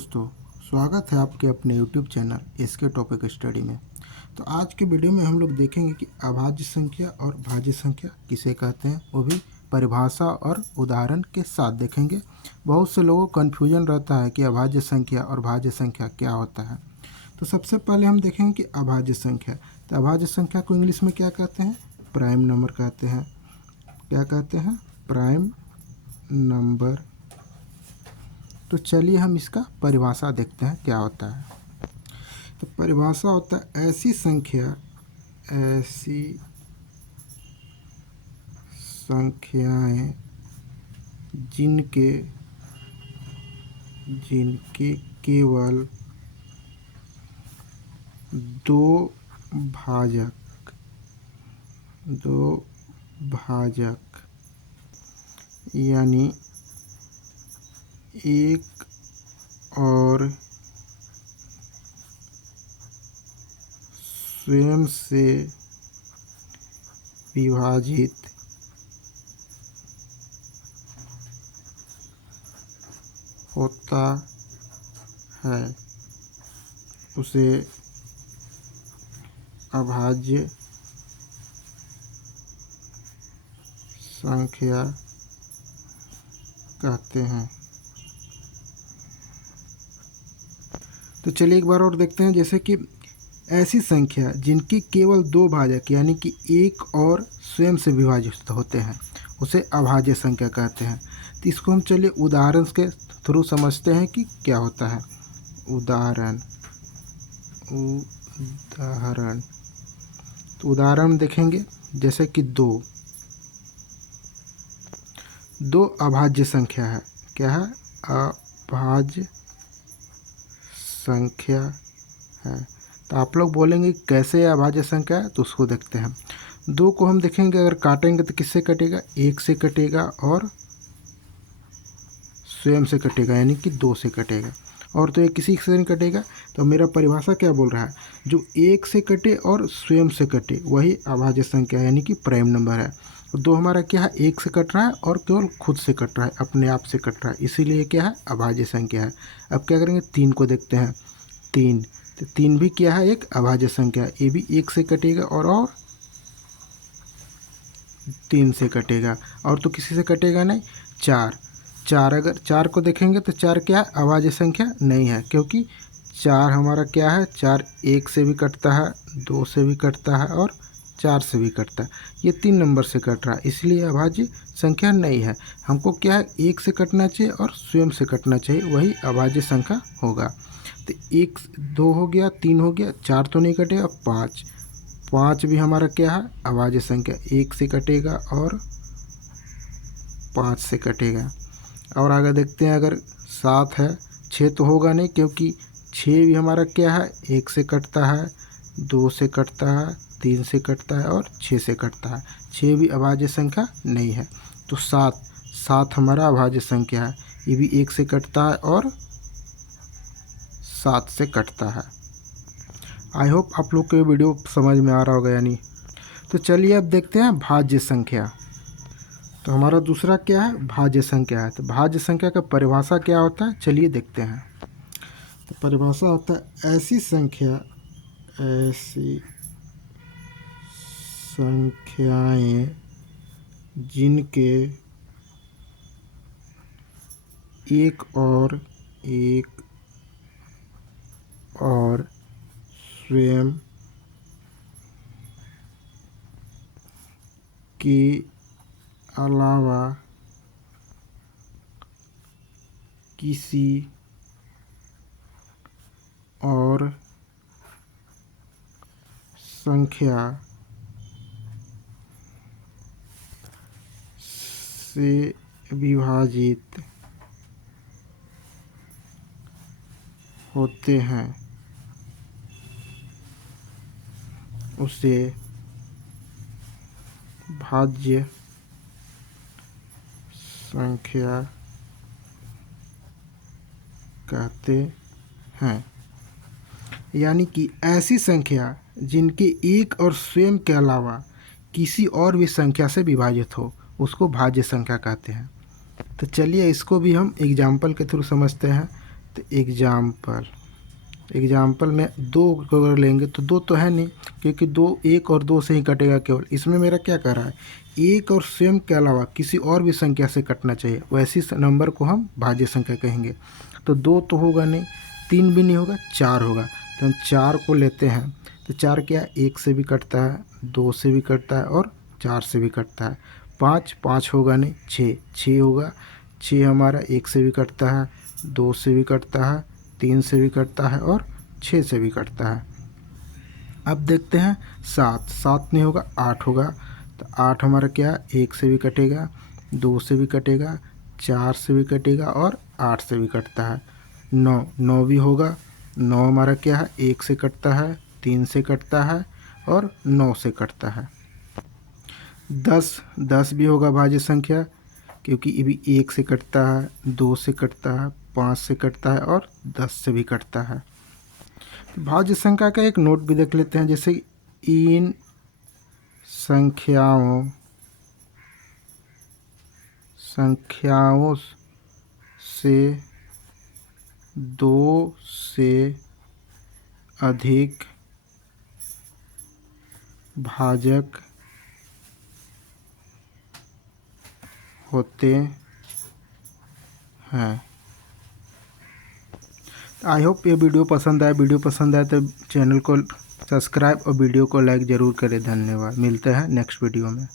दोस्तों, स्वागत है आपके अपने YouTube चैनल इसके टॉपिक स्टडी में। तो आज के वीडियो में हम लोग देखेंगे कि अभाज्य संख्या और भाज्य संख्या किसे कहते हैं, वो भी परिभाषा और उदाहरण के साथ देखेंगे। बहुत से लोगों को कन्फ्यूजन रहता है कि अभाज्य संख्या और भाज्य संख्या क्या होता है। तो सबसे पहले हम देखेंगे कि अभाज्य संख्या। तो अभाज्य संख्या को इंग्लिश में क्या कहते हैं? प्राइम नंबर कहते हैं। क्या कहते हैं? Prime number. तो चलिए हम इसका परिभाषा देखते हैं क्या होता है। तो परिभाषा होता है ऐसी संख्याएं जिनके केवल दो भाजक यानी एक और स्वयं से विभाजित होता है उसे अभाज्य संख्या कहते हैं। तो चलिए एक बार और देखते हैं। जैसे कि ऐसी संख्या जिनकी केवल दो भाजक यानी कि एक और स्वयं से विभाजित होते हैं उसे अभाज्य संख्या कहते हैं। तो इसको हम चलिए उदाहरण के थ्रू समझते हैं कि क्या होता है। उदाहरण तो उदाहरण देखेंगे। जैसे कि दो अभाज्य संख्या है। क्या है? अभाज्य संख्या है। तो आप लोग बोलेंगे कैसे अभाज्य संख्या है, तो उसको देखते हैं। दो को हम देखेंगे, अगर काटेंगे तो किससे कटेगा? एक से कटेगा और स्वयं से कटेगा यानी कि दो से कटेगा। और तो ये किसी से नहीं कटेगा। तो मेरा परिभाषा क्या बोल रहा है? जो एक से कटे और स्वयं से कटे वही अभाज्य संख्या यानी कि प्राइम नंबर है। तो दो हमारा क्या है? एक से कट रहा है और केवल खुद से कट रहा है, अपने आप से कट रहा है, इसीलिए क्या है? अभाज्य संख्या है। अब क्या करेंगे? तीन को देखते हैं। तो तीन भी क्या है? एक अभाज्य संख्या है। ये भी एक से कटेगा और तीन से कटेगा, और तो किसी से कटेगा नहीं। चार अगर चार को देखेंगे तो चार क्या है? अभाज्य संख्या नहीं है, क्योंकि चार हमारा क्या है? चार एक से भी कटता है, दो से भी कटता है और चार से भी कटता है। ये तीन नंबर से कट रहा है, इसलिए अभाज्य संख्या नहीं है। हमको क्या है? एक से कटना चाहिए और स्वयं से कटना चाहिए, वही अभाज्य संख्या होगा। तो एक दो हो गया, तीन हो गया, चार तो नहीं कटेगा। पाँच भी हमारा क्या है? अभाज्य संख्या, एक से कटेगा और पाँच से कटेगा। और आगे देखते हैं। अगर सात है, छः तो होगा नहीं, क्योंकि छः भी हमारा क्या है? एक से कटता है, दो से कटता है, तीन से कटता है और छः से कटता है। छः भी अभाज्य संख्या नहीं है। तो सात हमारा अभाज्य संख्या है। ये भी एक से कटता है और सात से कटता है। आई होप आप लोग को ये वीडियो समझ में आ रहा होगा यानी। तो चलिए अब देखते हैं भाज्य संख्या। तो हमारा दूसरा क्या है? भाज्य संख्या है। तो भाज्य संख्या का परिभाषा क्या होता है, चलिए देखते हैं। तो परिभाषा होता है ऐसी संख्याएं जिनके एक और स्वयं के अलावा किसी और संख्या से विभाजित होते हैं उसे भाज्य संख्या कहते हैं। यानी कि ऐसी संख्या जिनके एक और स्वयं के अलावा किसी और भी संख्या से विभाजित हो उसको भाज्य संख्या कहते हैं। तो चलिए इसको भी हम एग्जाम्पल के थ्रू समझते हैं। तो तो एग्जाम्पल में 2 को अगर लेंगे तो 2 तो है नहीं, क्योंकि 2 1 और 2 से ही कटेगा केवल। इसमें मेरा क्या कर रहा है, 1 और स्वयं के अलावा किसी और भी संख्या से कटना चाहिए, वैसी नंबर को हम भाज्य संख्या कहेंगे। तो 2 तो होगा नहीं, 3 भी नहीं होगा, 4 होगा। तो हम 4 को लेते हैं। तो 4 क्या है, 1 से भी कटता है, 2 से भी कटता है और 4 से भी कटता है। 5 होगा नहीं, 6 होगा। 6 हमारा 1 से भी कटता है, 2 से भी कटता है, 3 से भी कटता है और 6 से भी कटता है। अब देखते हैं 7 नहीं होगा, 8 होगा। तो 8 हमारा क्या, 1 से भी कटेगा, 2 से भी कटेगा, 4 से भी कटेगा और 8 से भी कटता है। 9 भी होगा। 9 हमारा क्या है, 1 से कटता है, 3 से कटता है और 9 से कटता है। 10 भी होगा भाज्य संख्या, क्योंकि ये भी 1 से कटता है, 2 से कटता है, 5 से कटता है और 10 से भी कटता है। भाज्य संख्या का एक नोट भी देख लेते हैं, जैसे इन संख्याओं से 2 से अधिक भाजक होते हैं। आई होप ये वीडियो पसंद आए। वीडियो पसंद आए तो चैनल को सब्सक्राइब और वीडियो को लाइक ज़रूर करें। धन्यवाद। मिलते हैं नेक्स्ट वीडियो में।